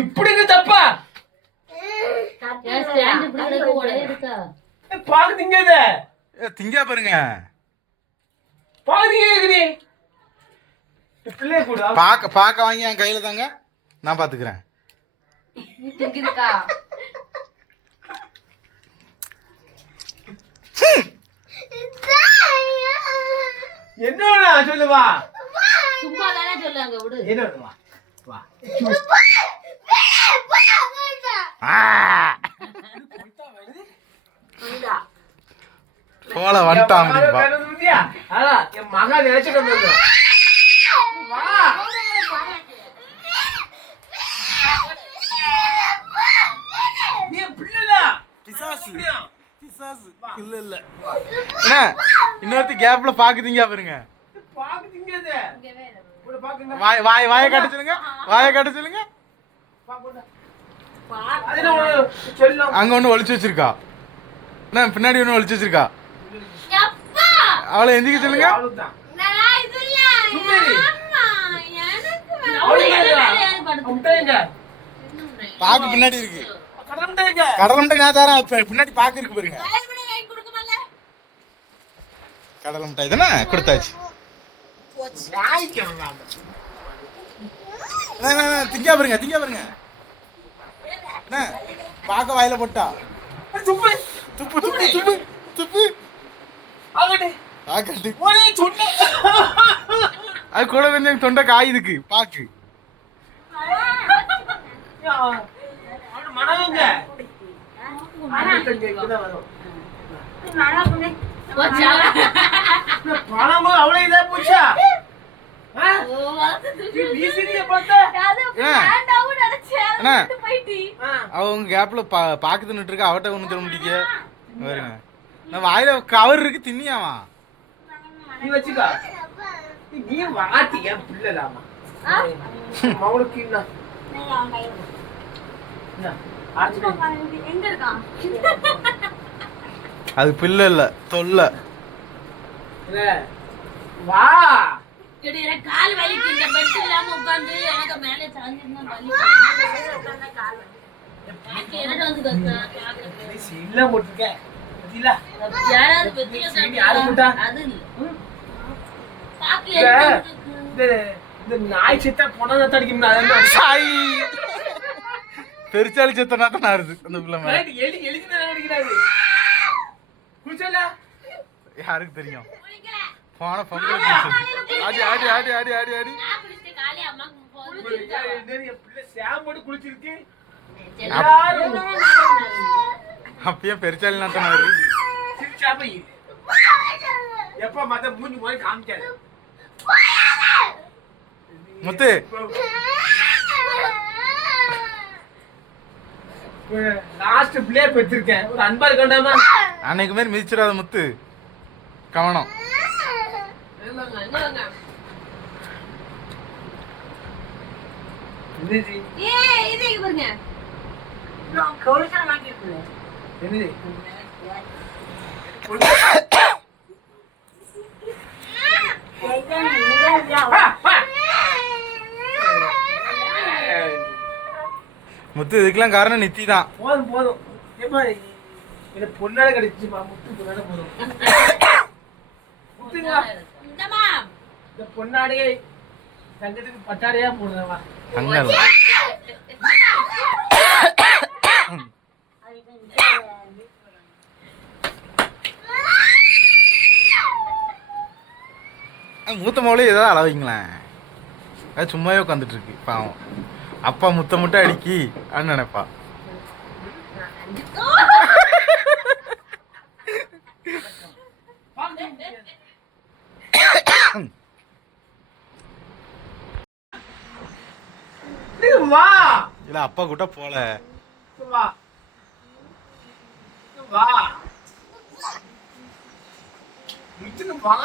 இப்படிங்க தப்பா? இத. ஏ, திங்கா பாருங்க. பாக்குறீங்க இருக்குது பிள்ளைய கூட பாக்க பாக்க வாங்கி என் கையில தாங்க. நான் பாத்துக்கிறேன். என்ன வேணா சொல்லு வா சும்மா தானே சொல்லுவாங்க, விடு. என்ன வேணும்! போல வந்துட்டான் என் மகா நினைச்சுட்டு வந்தது. வா. நீ பிள்ளைடா. இல்ல இல்ல. அண்ணா, இன்னொருத்தி கேப்ல பாக்குதீங்க பாருங்க. வாய் வாய் வாயை கட்ட சொல்லுங்க வாயை என்ன சொல்லும்? அங்க ஒண்ணு ஒளிச்சு வச்சிருக்கா. அண்ணா, பின்னாடி ஒண்ணு ஒளிச்சு வச்சிருக்கா? அவளை எந்திக்க சொல்லுங்க. பாக்கு பின்னாடி இருக்கு. கடல் முட்டைங்க கடல் முட்டை நான் தரேன். இப்ப பின்னாடி பாக்கு இருக்கு பாருங்க. கடல் முட்டை தானே கொடுத்தாச்சு. திங்கா பாருங்க திங்கா பாருங்க. அண்ணா, பாக்க வாயில போட்டா. துப்பு துப்பு துப்பு துப்பு துப்பு. அது கூட கொஞ்சம் தொண்டை காயுதுக்கு. பாக்கு. மனவங்க வரும் போச்சா? பணம் அவ்வளவு இதா போச்சா. அவங்க கேப்ல பா பாக்கு தின்னுட்டு இருக்கா? அவட்ட ஒண்ணும் சொல்ல முடிய நான் வாயில கவர் இருக்கு தின்னியாமா நீ வச்சுக்கோ. நீ வாட்டி என் பிள்ளைலாமா மவளுக்கு என்ன. எங்க இருக்கான்? அது பிள்ளை இல்ல தொல்லை? வா. கால் வலிக்கு. இந்த பெட் இல்லாம உட்கார்ந்து எனக்கு மேலே சாஞ்சிருந்தா வலி. வந்து யாராவது? அது இல்ல. இந்த நாய் செத்தா தடிக்கும் அதான் சாய். பெருச்சாளி செத்தனா தான் ஆறுது அந்த பிள்ளை மேல. ரைட், எலி தான் அடிக்கிறாரு. யாருக்கு தெரியும்? போன பொங்கல். ஆடி ஆடி ஆடி ஆடி ஆடி ஆடி அப்பயும் பெருச்சாளி நாத்தம் இரு. எப்ப மத்த மூஞ்சி போய் காமிக்காது. முத்து. Last play பெற்றிருக்கேன். ஒரு அன்பா இருக்கண்டாமா அன்னைக்கு மாதிரி மிதிச்சிடாத முத்து. கவனம். முத்து இதுக்கெல்லாம் காரணம் நித்தி தான் போதும். போதும் பொண்ணால கிடைச்சுப்பா முத்து பொண்ணால போதும். முத்துங்க இந்தம்மா. இந்த பொன்னாடையை தங்கத்துக்கு பட்டாடையா போடுறவா? அங்க மூத்த மோளே ஏதாவது அளவிங்களேன். அது சும்மாவே உட்காந்துட்டு இருக்கு பாவம். அப்பா முத்த முட்டை அடிக்கி அப்படின்னு நினைப்பா. வா. இல்ல அப்பா கூட்ட போல. வா. வா. முத்துக்கு வா.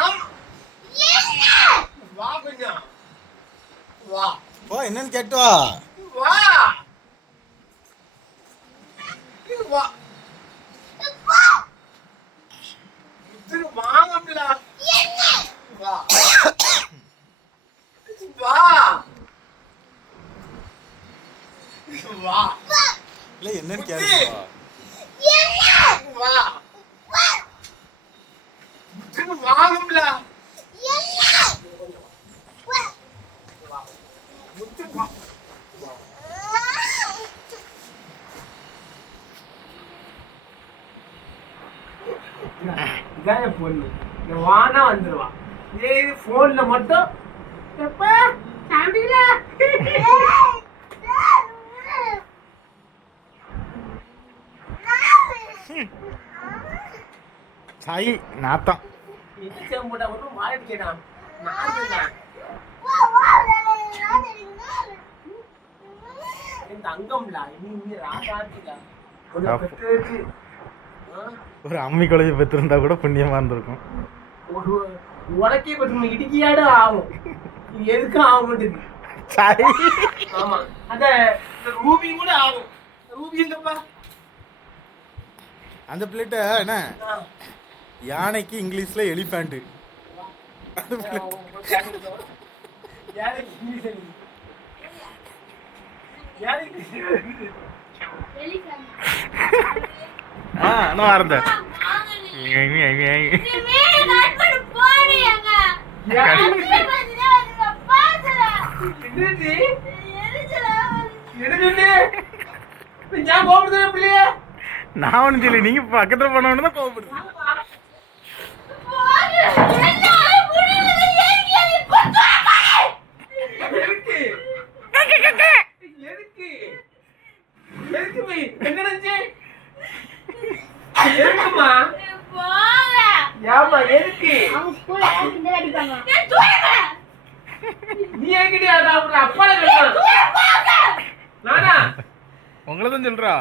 வா கொஞ்சம். வா. போ என்னன்னு கேட்டு வா. வா. நீங்க வா முத்துக்கு வாங்கம்ல வா வா வா இல்ல என்னன்னு கேளுப்பா வா வாங்கும்ல இதான் பொண்ணு. வானா வந்துருவா. இதே மட்டும். எப்பா சாப்பிட்டீங்களா சாய் நாத்தம் இடிச்சம் போட்டா ஒன்றும் மாறிடுச்சேடா நான் என் தங்கம்ல இனி இனி ராசாத்தில உன்னை அப்ப- பெற்று வச்சு ஆ, ஒரு அம்மி குழந்தை பெற்றிருந்தா கூட புண்ணியமா இருந்திருக்கும். ஒரு உனக்கே பெற்று இடிக்கியாடு ஆகும் இது எதுக்கும் ஆக மாட்டேங்குது சாய். ஆமா. அந்த ரூபி கூட ஆகும். ரூபி இல்லப்பா. அந்த பிளேட்ட என்ன. யானைக்கு இங்கிலீஷ்ல எலிஃபேண்ட் யாருக்கு இங்கிலீஷ் தெரியுது? யாருக்கு இங்கிலீஷ் தெரியுது? ஆ நான் ஏன் கோபப்படுற பிள்ளைய? நான் ஒன்றும் சொல்லி நீங்க பக்கத்துல போனவொன்னு தான் கோவப்படுது எதுக்கு? எதுக்கு? எதுக்கு போய்? எங்க இருந்துச்சு? எதுக்கும்மா? ஏம்மா, எதுக்கு? நீ என்கிட்ட அப்பால. நானா? சொல்றா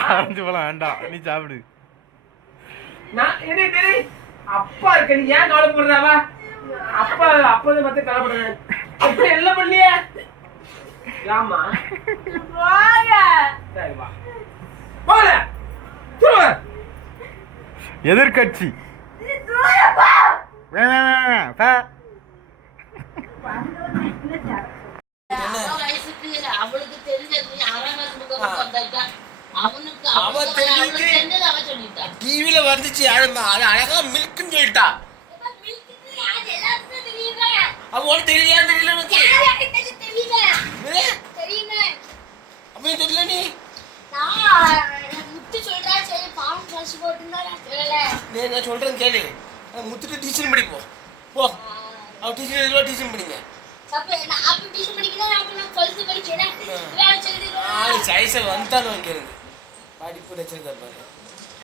ஆரஞ்சு பழம் வேண்டாம் நீ சாப்பிடு. அப்பா இருக்க நீ ஏன் கவலைப்படுறாவா அப்பா அப்பா பத்தி கவலைப்படுறேன் இப்ப எல்லாம் பண்ணிய ஆமா சரி வா. போல. திரும்ப எதிர்கட்சி வேணாம், வேணாம், பா. வயசுக்கு அவளுக்கு தெரிஞ்சது ஆறாம் கிளாஸ் புக்கு வந்தாக்கா அவனுக்கு அவ சொல்லிட்டா டிவில வந்துச்சு அது அழகா மில்க்னு சொல்லிட்டா. அவ உனக்கு தெரியலையா தெரியல ஏ? அப்ப ஏன் தெரியல நீ? நான் சொல்றேன் கேளு. முத்துட்டு டீச்சர் படிப்போம். போ. அவ டீச்சர் டீச்சர் படிங்க. ஆளு சைஸை வந்தாலும் இருந்து படிப்பு வச்சிருந்தா பாரு.